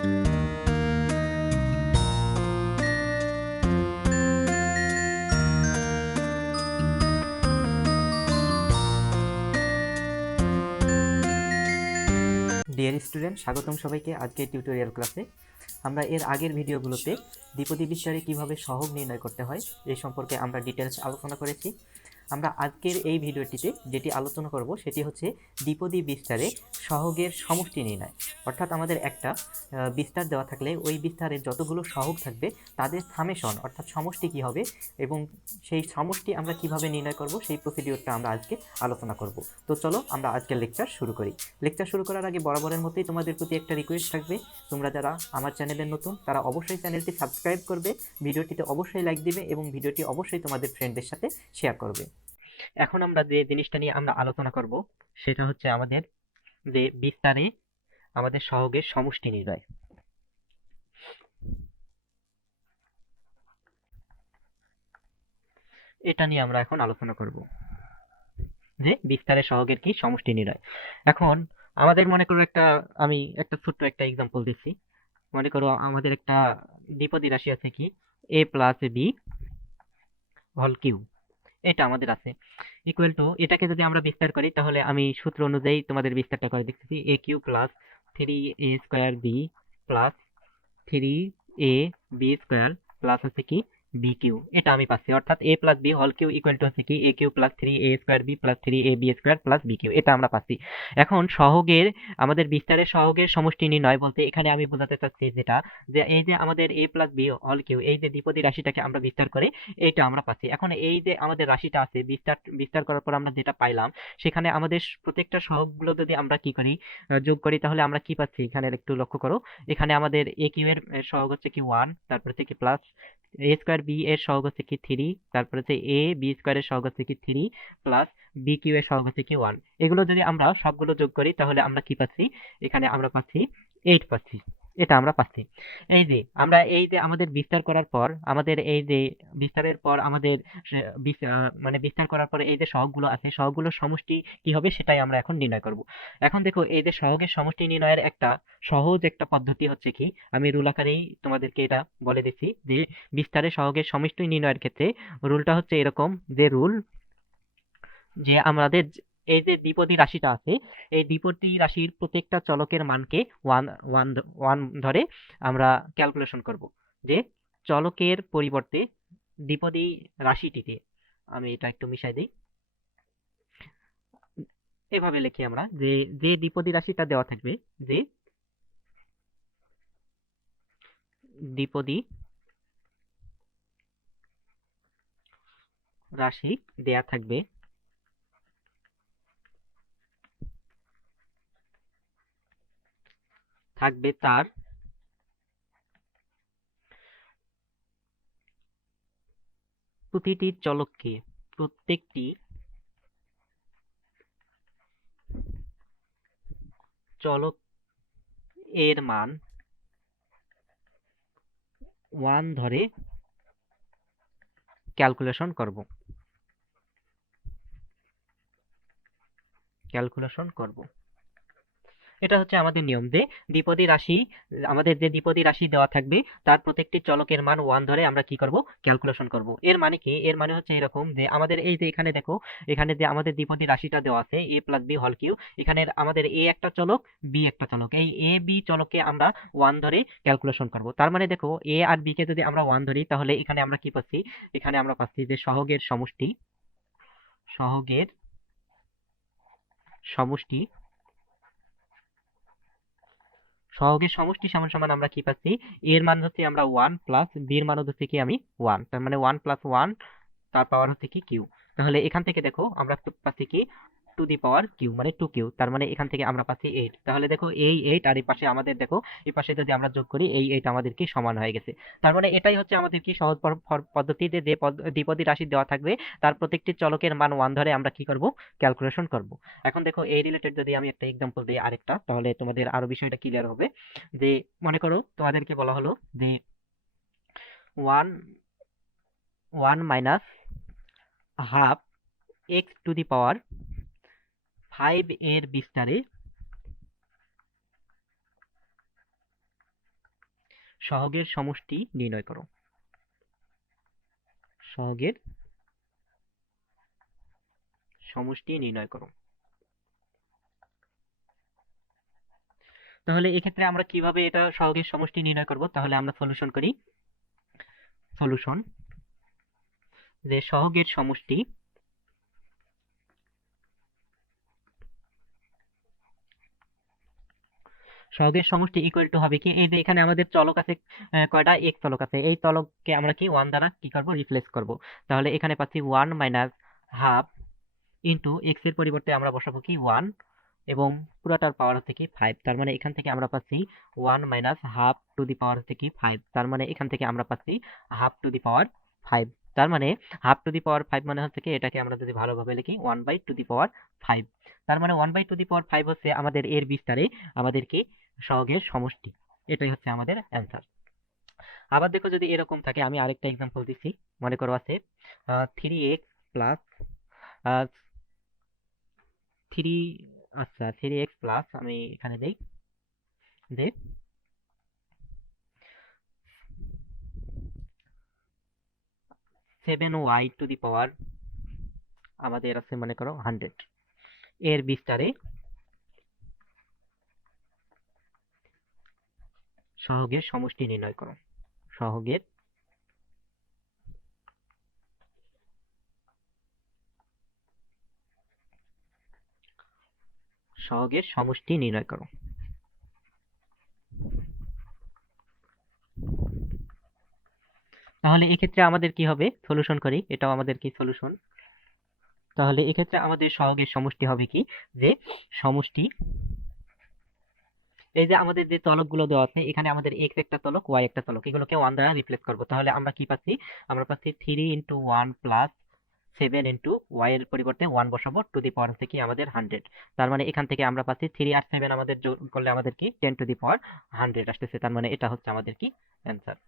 Dear student, স্বাগতম সবাইকে আজকের টিউটোরিয়াল ক্লাসে। আমরা এর আগের ভিডিওগুলোতে দ্বিপদী বিস্তারে কিভাবে সহগ নির্ণয় করতে হয় এই সম্পর্কে আমরা ডিটেলস আলোচনা করেছি। আমরা আজকের এই ভিডিওটিতে যেটি আলোচনা করব সেটি হচ্ছে দ্বিপদী বিস্তারে সহগের সমষ্টি নির্ণয়। অর্থাৎ আমাদের একটা বিস্তার দেওয়া থাকলে ওই বিস্তারের যতগুলো সহগ থাকবে তাদের সামেশন অর্থাৎ সমষ্টি কী হবে এবং সেই সমষ্টি আমরা কিভাবে নির্ণয় করব সেই প্রসিডিওরটা আমরা আজকে আলোচনা করব। তো চলো আমরা আজকের লেকচার শুরু করি। লেকচার শুরু করার আগে বরাবরের মতোই তোমাদের প্রতি একটা রিকোয়েস্ট থাকবে, তোমরা যারা আমার চ্যানেলের নতুন তারা অবশ্যই চ্যানেলটি সাবস্ক্রাইব করবে, ভিডিওটিতে অবশ্যই লাইক দিবে এবং ভিডিওটি অবশ্যই তোমাদের ফ্রেন্ডদের সাথে শেয়ার করবে। এখন আমরা যে জিনিসটা নিয়ে আমরা আলোচনা করব সেটা হচ্ছে আমাদের যে বিস্তারে আমাদের সহগের সমষ্টি নির্ণয়। এটা নিয়ে আমরা এখন আলোচনা করব যে বিস্তারে সহগের কি সমষ্টি নির্ণয়। এখন আমাদের মনে করো আমি একটা ছোট্ট একটা এক্সাম্পল দিচ্ছি। মনে করো আমাদের একটা দ্বিপদী রাশি আছে কি a plus b whole cube, এটা আমাদের আছে ইকুয়াল টু, এটাকে যদি আমরা বিস্তার করি তাহলে আমি সূত্র অনুযায়ী তোমাদের বিস্তারটা করে দেখতেছি, a cube plus 3a² b plus 3ab² plus হচ্ছে কি বি কিউ, এটা আমি পাচ্ছি। অর্থাৎ a plus b whole cube equal to হচ্ছে কি a cube plus 3a² b plus 3ab² plus b cube, এটা আমরা পাচ্ছি। এখন সহগের আমাদের বিস্তারের সহগের সমষ্টি নির্ণয় বলতে এখানে আমি বোঝাতে চাচ্ছি যেটা, যে এই যে আমাদের এ প্লাস বি হোল কিউ এই যে দ্বিপদী রাশিটাকে আমরা বিস্তার করে এইটা আমরা পাচ্ছি। এখন এই যে আমাদের রাশিটা আছে বিস্তার করার পর আমরা যেটা পাইলাম সেখানে আমাদের প্রত্যেকটা সহগগুলো যদি আমরা কি করি যোগ করি তাহলে আমরা কি পাচ্ছি, এখানে একটু লক্ষ্য করো। এখানে আমাদের এ কিউ এর সহগ হচ্ছে কি 1, তারপর হচ্ছে কি প্লাস a² বি এর সহগ হচ্ছে কি 3, তারপর হচ্ছে a b² এর সহগ হচ্ছে কি 3 প্লাস বি কিউ এর সহগ হচ্ছে কি 1। এগুলো যদি আমরা সবগুলো যোগ করি তাহলে আমরা কি পাচ্ছি, এখানে আমরা পাচ্ছি 8 পাচ্ছি, এটা আমরা পাচ্ছি। এই যে আমাদের বিস্তার করার পর আমাদের এই যে বিস্তারের পর আমাদের মানে বিস্তার করার পরে এই যে সহগগুলো আছে সহগগুলোর সমষ্টি কি হবে সেটাই আমরা এখন নির্ণয় করব। এখন দেখো এই যে সহগের সমষ্টি নির্ণয়ের একটা সহজ একটা পদ্ধতি হচ্ছে কি, আমি রুল আকারেই তোমাদেরকে এটা বলে দিচ্ছি যে বিস্তারের সহগের সমষ্টি নির্ণয়ের ক্ষেত্রে রুলটা হচ্ছে এরকম, যে রুল যে আমাদের এই যে দ্বিপদী রাশিটা আছে এই দ্বিপদী রাশির প্রত্যেকটা চলকের মানকে ওয়ান ওয়ান ওয়ান ধরে আমরা ক্যালকুলেশন করব। যে চলকের পরিবর্তে দ্বিপদী রাশিটিতে, আমি এটা একটু মিশাই দিই, এভাবে লিখি আমরা যে যে দ্বিপদী রাশিটা দেওয়া থাকবে, যে দ্বিপদী রাশি দেয়া থাকবে তার প্রতিটি চলককে প্রত্যেকটি চলক এর মান 1 ধরে ক্যালকুলেশন করব। এটা হচ্ছে আমাদের নিয়ম যে দ্বিপদী রাশি, আমাদের যে দ্বিপদী রাশি দেওয়া থাকবে তার প্রত্যেকটি চলকের মান 1 ধরে আমরা কি করব, ক্যালকুলেশন করব। এর মানে কি, এর মানে হচ্ছে এরকম যে আমাদের এই যে এখানে দেখো, এখানে যে আমাদের দ্বিপদী রাশিটা দেওয়া আছে a plus b whole cube, এখানে আমাদের a একটা চলক বি একটা চলক, এই a b চলককে আমরা 1 ধরে ক্যালকুলেশন করব। তার মানে দেখো a আর b কে যদি আমরা 1 ধরি তাহলে এখানে আমরা কি পাচ্ছি, এখানে আমরা পাচ্ছি যে সহগের সমষ্টি সহগের সমষ্টি সমান সমান আমরা কি পাচ্ছি, এর মান হচ্ছে আমরা 1 প্লাস বি এর মান হচ্ছে কি আমি 1, তার মানে 1 প্লাস 1 তার পাওয়ার হচ্ছে কি কিউ। তাহলে এখান থেকে দেখো আমরা পাচ্ছি কি টু দি পাওয়ার কিউ মানে 2 কিউ, তার মানে এখান থেকে আমরা পাচ্ছি 8। তাহলে দেখো এই 8 আর এই পাশে আমাদের দেখো এই পাশে যদি আমরা যোগ করি এই 8 আমাদের কি সমান হয়ে গেছে। তার মানে এটাই হচ্ছে আমাদের কি সহজ পদ্ধতিতে যে দ্বিপদী রাশি দেওয়া থাকবে তার প্রত্যেকটি চলকের মান 1 ধরে আমরা কি করব, ক্যালকুলেশন করব। এখন দেখো এই রিলেটেড যদি আমি একটা এক্সাম্পল দিই আরেকটা, তাহলে তোমাদের আরো বিষয়টা ক্লিয়ার হবে। যে মনে করো তোমাদেরকে বলা হলো যে 1 minus half x to the power 5 এর বিস্তারে সহগের সমষ্টি নির্ণয় করো। সহগের সমষ্টি নির্ণয় করো। তাহলে এক্ষেত্রে আমরা কিভাবে এটা সহগের সমষ্টি নির্ণয় করব? তাহলে আমরা সলিউশন করি। সলিউশন, যে সহগের সমষ্টি সহগের সমষ্টি ইকুয়াল টু হবে কি, এই যে এখানে আমাদের চলক আছে কয়টা, এক চলক আছে, এই চলককে আমরা কি 1 দ্বারা কি করব, রিপ্লেস করব। তাহলে এখানে পাচ্ছি 1 মাইনাস হাফ ইন্টু এক্স এর পরিবর্তে আমরা বসাবো কি 1, এবং পুরোটার পাওয়ার হচ্ছে কি 5। তার মানে এখান থেকে আমরা পাচ্ছি 1 মাইনাস হাফ টু দি পাওয়ার হচ্ছে কি 5। তার মানে এখান থেকে আমরা পাচ্ছি হাফ টু দি পাওয়ার 5। তার মানে হাফ টু দি পাওয়ার 5 মানে হচ্ছে কি, এটাকে আমরা যদি ভালোভাবে লিখি 1/2 তার মানে 1/2 হচ্ছে আমাদের এর বিস্তারে আমাদের কি সহগের সমষ্টি। এটাই হচ্ছে আমাদের অ্যান্সার। আবার দেখো যদি এরকম থাকে, আমি আরেকটা এক্সাম্পল দিচ্ছি। মনে করো আছে 3x প্লাস 3, আচ্ছা 3x প্লাস, আমি এখানে দেই যে 7y টু দি পাওয়ার আমাদের আছে মনে করো 100, এর বিস্তারে সহগের সমষ্টি নির্ণয় করো। সহগের সহগের সমষ্টি নির্ণয় করো। তাহলে এক্ষেত্রে আমাদের কি হবে, সলিউশন করি, এটাও আমাদের কি সলিউশন। তাহলে এক্ষেত্রে আমাদের সহগের সমষ্টি হবে কি, যে সমষ্টি, এই যে আমাদের যে চলকগুলো দেওয়া আছে, এখানে আমাদের x একটা চলক, y একটা চলক, এগুলোকে 1 দ্বারা রিপ্লেস করব। তাহলে আমরা কি পাচ্ছি, আমরা পাচ্ছি 3 ইন্টু 1 প্লাস 7 ইন্টু y এর পরিবর্তে 1 বসাবো, টু দি পাওয়ার হচ্ছে কি আমাদের 100। তার মানে এখান থেকে আমরা পাচ্ছি 3 আর 7 আমাদের যোগ করলে আমাদের কি 10 টু দি পাওয়ার 100 আসতেছে। তার মানে এটা হচ্ছে আমাদের কি অ্যান্সার।